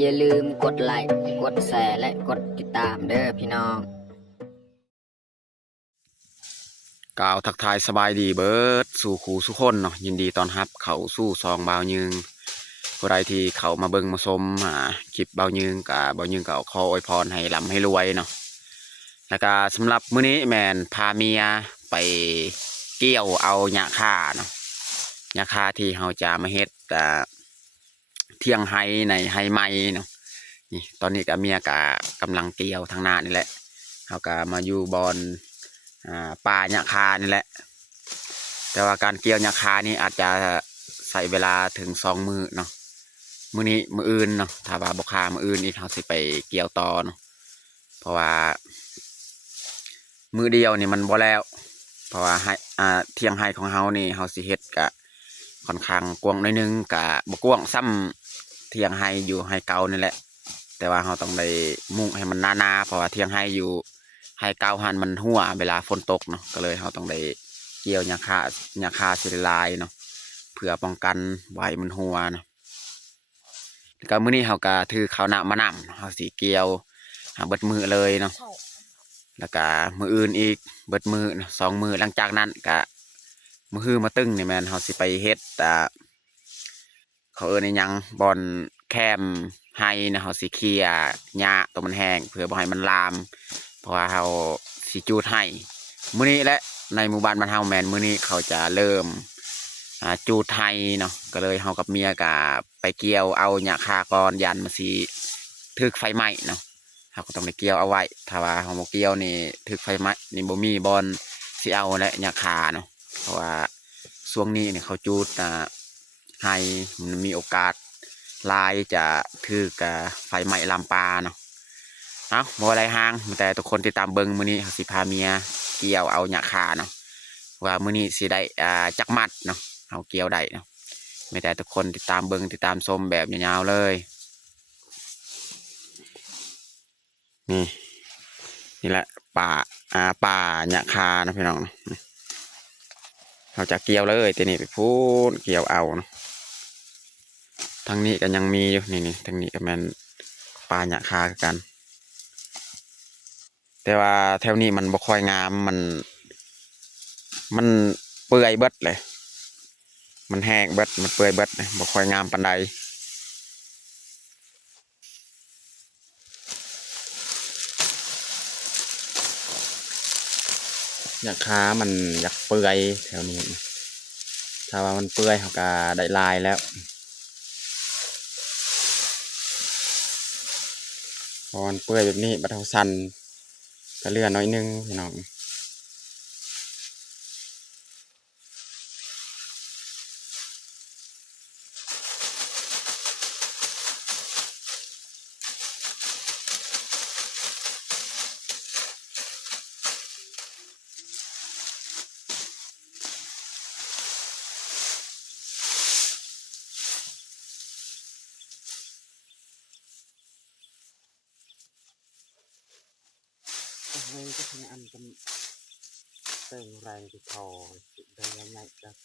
อย่าลืมกดไลค์กดแชร์และกดติดตามเด้อพี่น้องกล่าวทักทายสบายดีเบิร์ดสู่ขู่สุคนเนาะยินดีตอนรับเขาสู้ซองเบายึงผู้ใดที่เขามาเบิ่งมาชมคลิปเบายึงกับเบายึงก็ขออวยพรให้ร่ำให้รวยเนาะแล้วก็สำหรับมื้อนี้แมนพาเมียไปเกี่ยวเอาหญ้าคาเนาะหญ้าคาที่เราจะมาเฮ็ดเที่ยงไฮในไฮไม้เนาะนี่ตอนนี้กับเมียก็กำลังเกี่ยวทางหน้านี่แหละเราก็มาอยู่บอนป่าหญ้าคานี่แหละแต่ว่าการเกี่ยวหญ้าคานี่อาจจะใส่เวลาถึง2 มื้อเนาะมื้อนี้มื้ออื่นเนาะถ้าว่าบ่คามื้ออื่นอีกเราสิไปเกี่ยวต่อเนาะเพราะว่ามื้อเดียวนี่มันบ่แล้วเพราะว่าให้เที่ยงไห้ของเฮานี่เฮาสิเฮ็ดกะค่อนข้างกว้างหน่อยนึงกะบ่กว้างซ้ำเที่ยงไห้อยู่ไห้เก่านี่แหละแต่ว่าเฮาต้องได้มุ่งให้มันหนาๆเพราะว่าเที่ยงไห้อยู่ไห้เก่าหันมันหัวเวลาฝนตกเนาะก็เลยเฮาต้องได้เกี่ยวหญ้าคาสิได้ลายเนาะเพื่อป้องกันบ่ให้มันหัวเนาะแล้วก็มื้อนี้เฮาก็ถือข้าวหน้ามานำเฮาสิเกี่ยวเบิดมื้อเลยเนาะแล้วก็มื้ออื่นอีกเบิดมื้อเนาะ2 มื้อหลังจากนั้นก็มื้อฮื้อมาตึ้งนี่แม่นเฮาสิไปเฮ็ดเขาในยังบอนแคมให้นะเขาสิเคลียหญ้าตัวมันแห้งเพื่อบ่ให้มันลามเพราะว่าเขาสิจูดให้มื้อนี้และในหมู่บ้านบ้านเฮาแมนมื้อนี้เขาจะเริ่มจูดให้เนาะก็เลยเฮากับเมียก็ไปเกี่ยวเอาหญ้าคาก่อนยันมันสิถึกไฟไหม้เนาะเขาก็ต้องไปเกี่ยวเอาไว้ถ้าว่าเฮาบ่เกี่ยวนี่ถึกไฟไหม้นี่บ่มีบอนสิเอาและหญ้าคาเนาะเพราะว่าช่วงนี้เนี่ยเขาจูดให้มันมีโอกาสลายจะถือกับไฟไหม้ลามปลาเนาะเอาบ่อะไรห้างแต่ทุกคนติดตามเบิ้งมื้อนี้สิพาเมียเกี่ยวเอาหญ้าคาเนาะว่ามื้อนี้สิได้จักมัดเนาะเอาเกี่ยวได้เนาะไม่แต่ทุกคนติดตามเบิ้งติดตามชมแบบยาวๆเลยนี่นี่แหละป่าหญ้าคานะพี่น้องเราจะเกี่ยวเลยแต่นี่ไปพูดเกี่ยวเอาเนาะทางนี้ก็ยังมีอยู่นี่ทางนี้ก็แม่นปลาหญ้าคากันแต่ว่าแถวนี้มันบ่ค่อยงามมันเปื่อยเบิดเลยมันแห้งเบิดมันเปื่อยเบิดเลยบ่ค่อยงามปานใดหญ้าคามันอยากเปื่อยแถวนี้ถ้าว่ามันเปื่อยเขาก็ได้ลายแล้วพอมันเปื่อยแบบนี้บัดเทาสันก็เลื่อนน้อยนึงพี่น้องอะไรก็ทำอันกันเติมแรงที่พอได้ยังไงครับ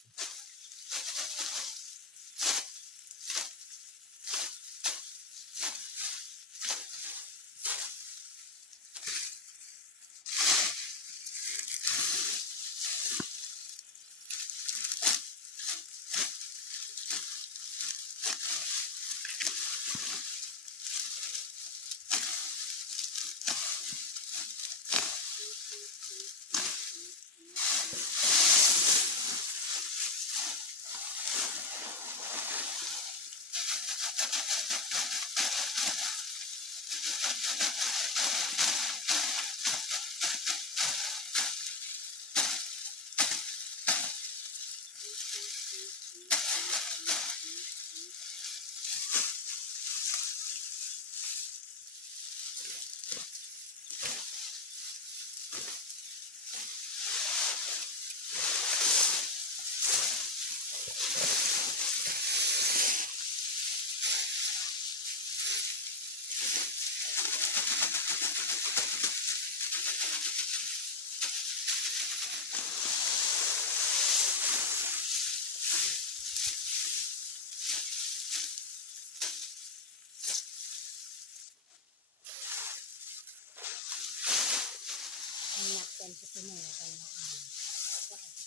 ยับเป็นจะเป็นเหนือกันนะ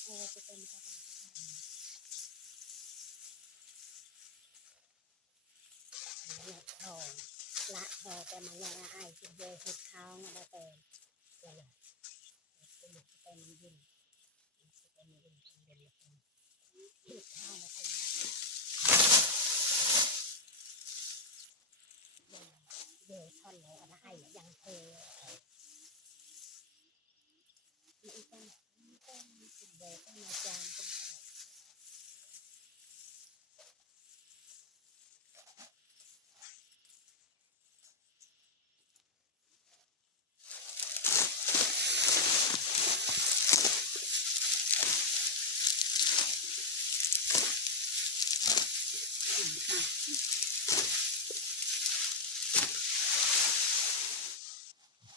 ว่าจะเป็นกันละทองละทอแต่มันยังไอ้กินเยอะหุดข้าวมาได้แต่เลยเป็นหลุดเป็นยินเป็นยินเป็นเดือดหุดข้าวมาได้เยอะท่อนเลยนะไอ้ยังเทอีกกันเป็นเบย์เป็นจานเป็น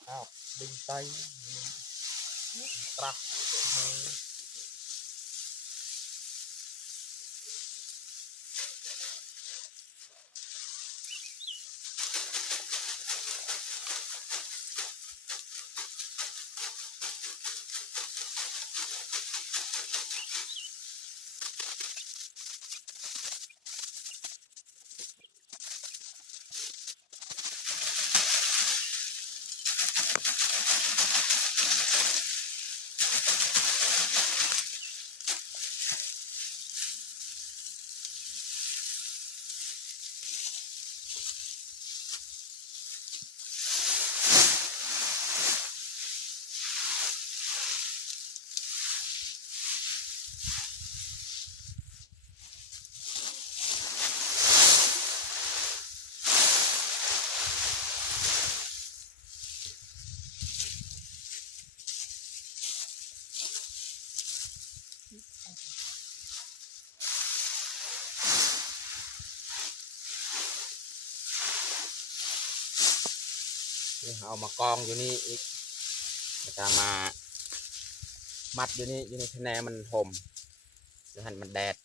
อ้าวดึงไตตรักเอามากองอยู่นี่อีกจะมามัดอยู่นี่คะแนนมันห่มจะหันมันแดด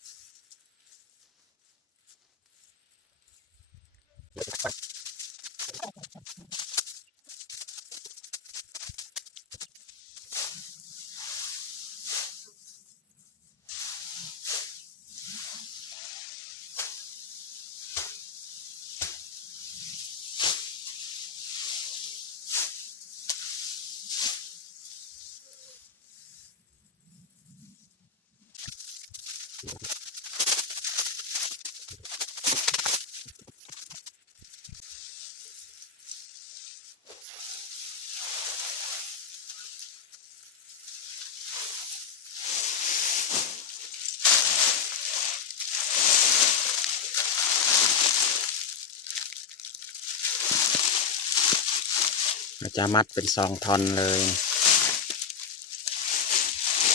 เราจะมัดเป็นซองทอนเลย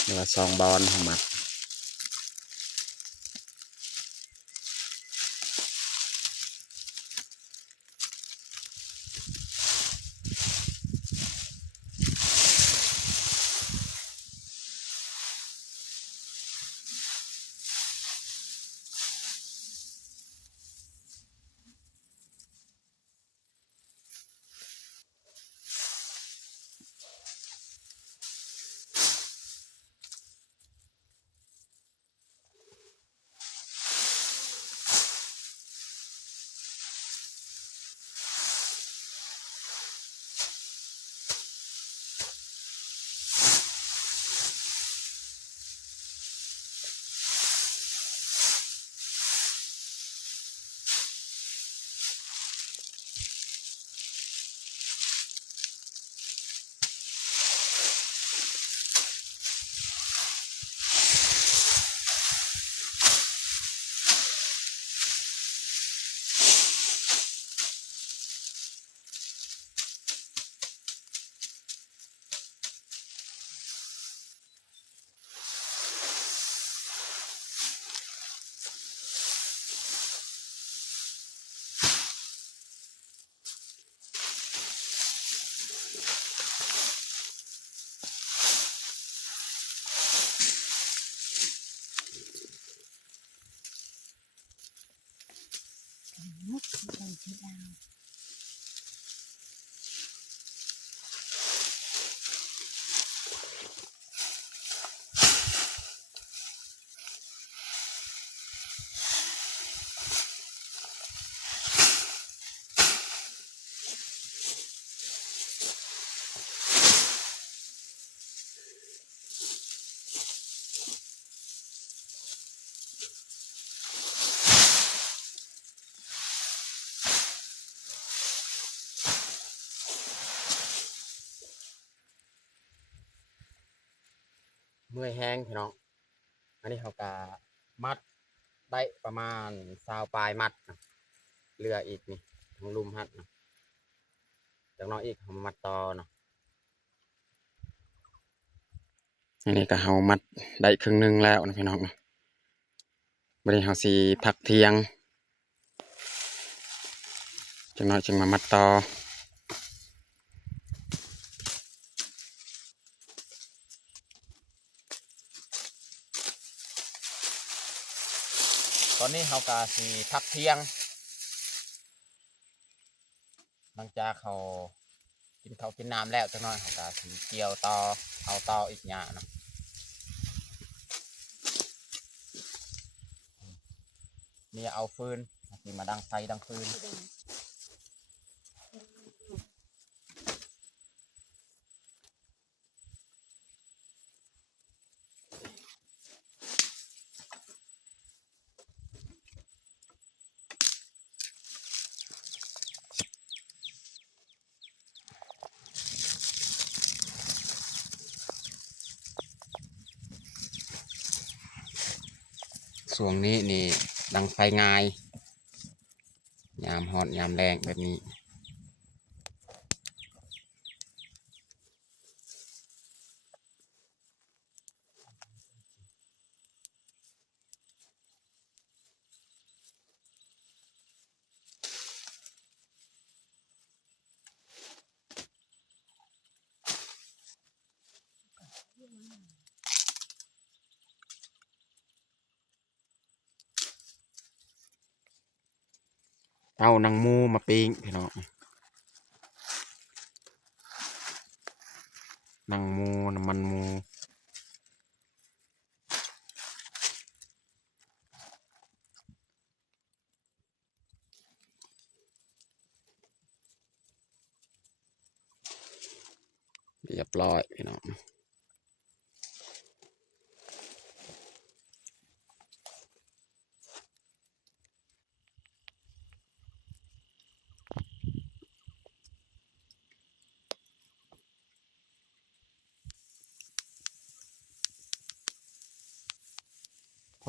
หรือว่าซองบอลของมัด มื่อยแห้งพี่น้องอันนี้เขากะมัดได้ประมาณ20ปลายมัดนะเรืออีกนี่ทั้งลุมฮัดนะจากน้อยอีกเขามัดต่อเนาะอันนี้ก็เขามัดได้ครึ่งหนึงแล้วนะพี่น้องนะวันนี้เขาสีพักเที่ยงจากน้อยจึงมามัดต่อตอนนี้เขากะสีพักเที่ยงหลังจากเขากินข้าวกินน้ำแล้วจังน้อยเขาก็สีเกี่ยวต่อเอาต่ออีกอย่างเนาะนี่เอาฟืนที่มาดังไฟดังฟืนส่วงนี้นี่ดังไฟง่ายยามฮอดยามแรงแบบนี้เอานางมูมาปิ้งพี่น้องนางมูน้ำมันมูเรียบร้อยพี่น้อง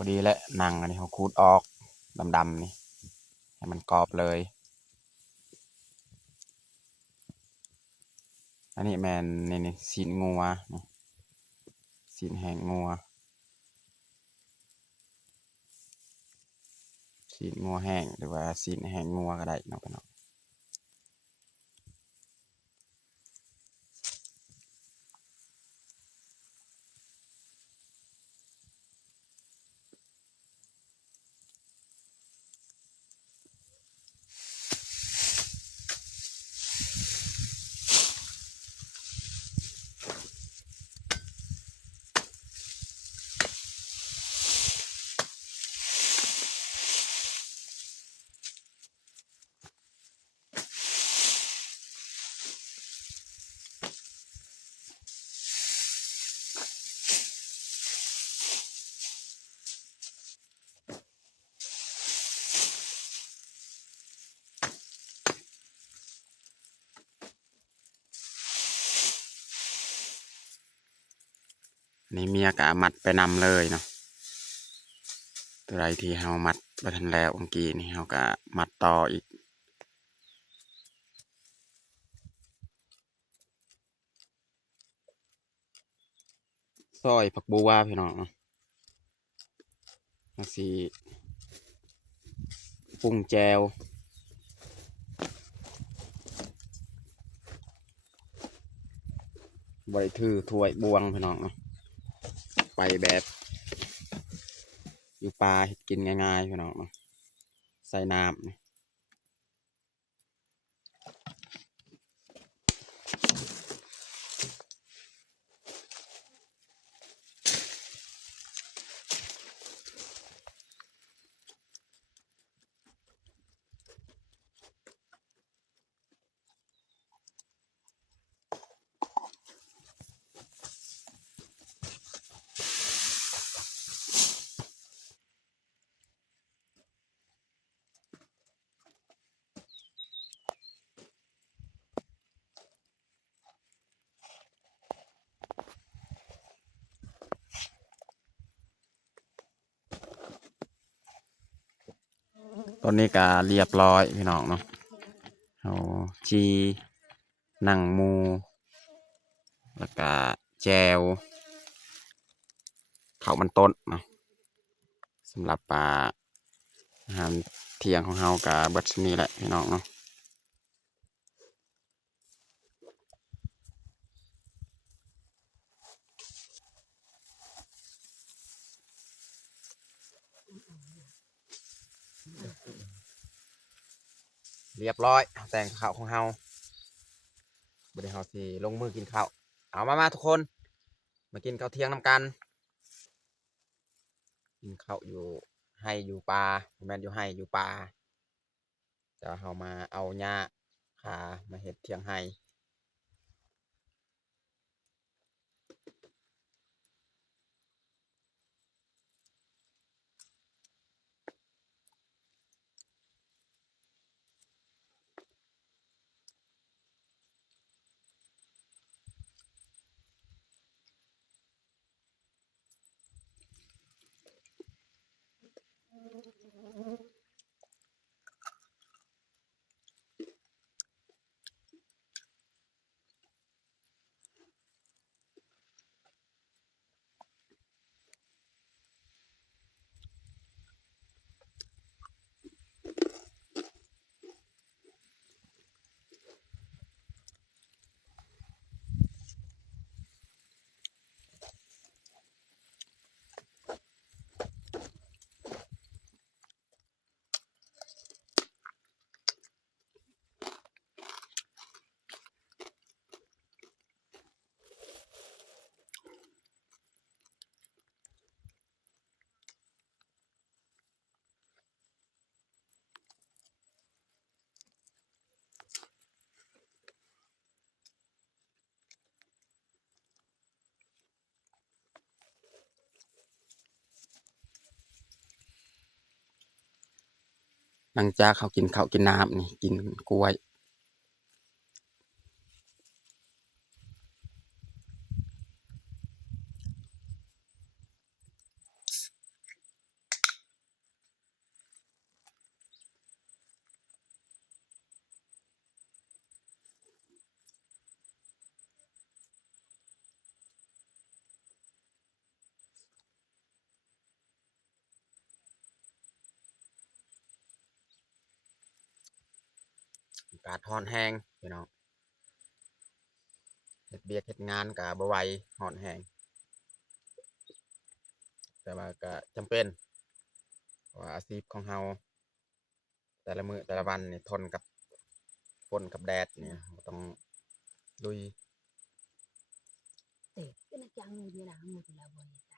พอดีแหละหนังอันนี้เขาขูดออกดำๆนี่ให้มันกรอบเลยอันนี้แมนนี่สีนงัวนี่สีนแห้งงัวสีนงัวแห้งหรือว่าสีนแห้งงัวก็ได้เนาะพี่น้องนี่เมียกะมัดไปนำเลยเนาะตัวไรที่เฮามัดไปทันแล้วเมื่อกี้นี่เฮากะมัดต่ออีกซอยผักบัวพี่น้องเนาะมาสีปรุงแจวบริถือถ้วยบวงพี่น้องเนาะไปแบบอยู่ปลาเฮ็ดกินง่ายๆพี่น้องเนาะใส่น้ำนี่ อนนี้ก็เรียบร้อยพี่น้องเนาะเอาจีหนังหมูแล้วก็แจวข้าวมันต้นเนาะสำหรับอาหารเที่ยงของเฮากับเบิดชนี้แหละพี่น้องเนาะเรียบร้อยแต่งข้าวของเฮาบ่ได้เฮาสิลงมือกินข้าวเอามาทุกคนมากินข้าวเที่ยงนำกันกินข้าวอยู่ให้อยู่ป่าบ่แม่นอยู่ให้อยู่ป่าจะเฮามาเอาหญ้าคามาเฮ็ดเที่ยงให้หลังจากเขากินข้าวกินน้ำนี่กินกล้วยอากาศร้อนแห้งพี่น้องเฮ็ดเบียกเฮ็ดงานก็บ่ไหวร้อนแห้งแต่ว่าก็จำเป็นเพราะว่าอาชีพของเฮาแต่ละมื้อแต่ละวันนี่ทนกับฝนกับแดดเนี่ยเราต้องลุย เตะก็นักจังเลยนะหมดแล้วบ่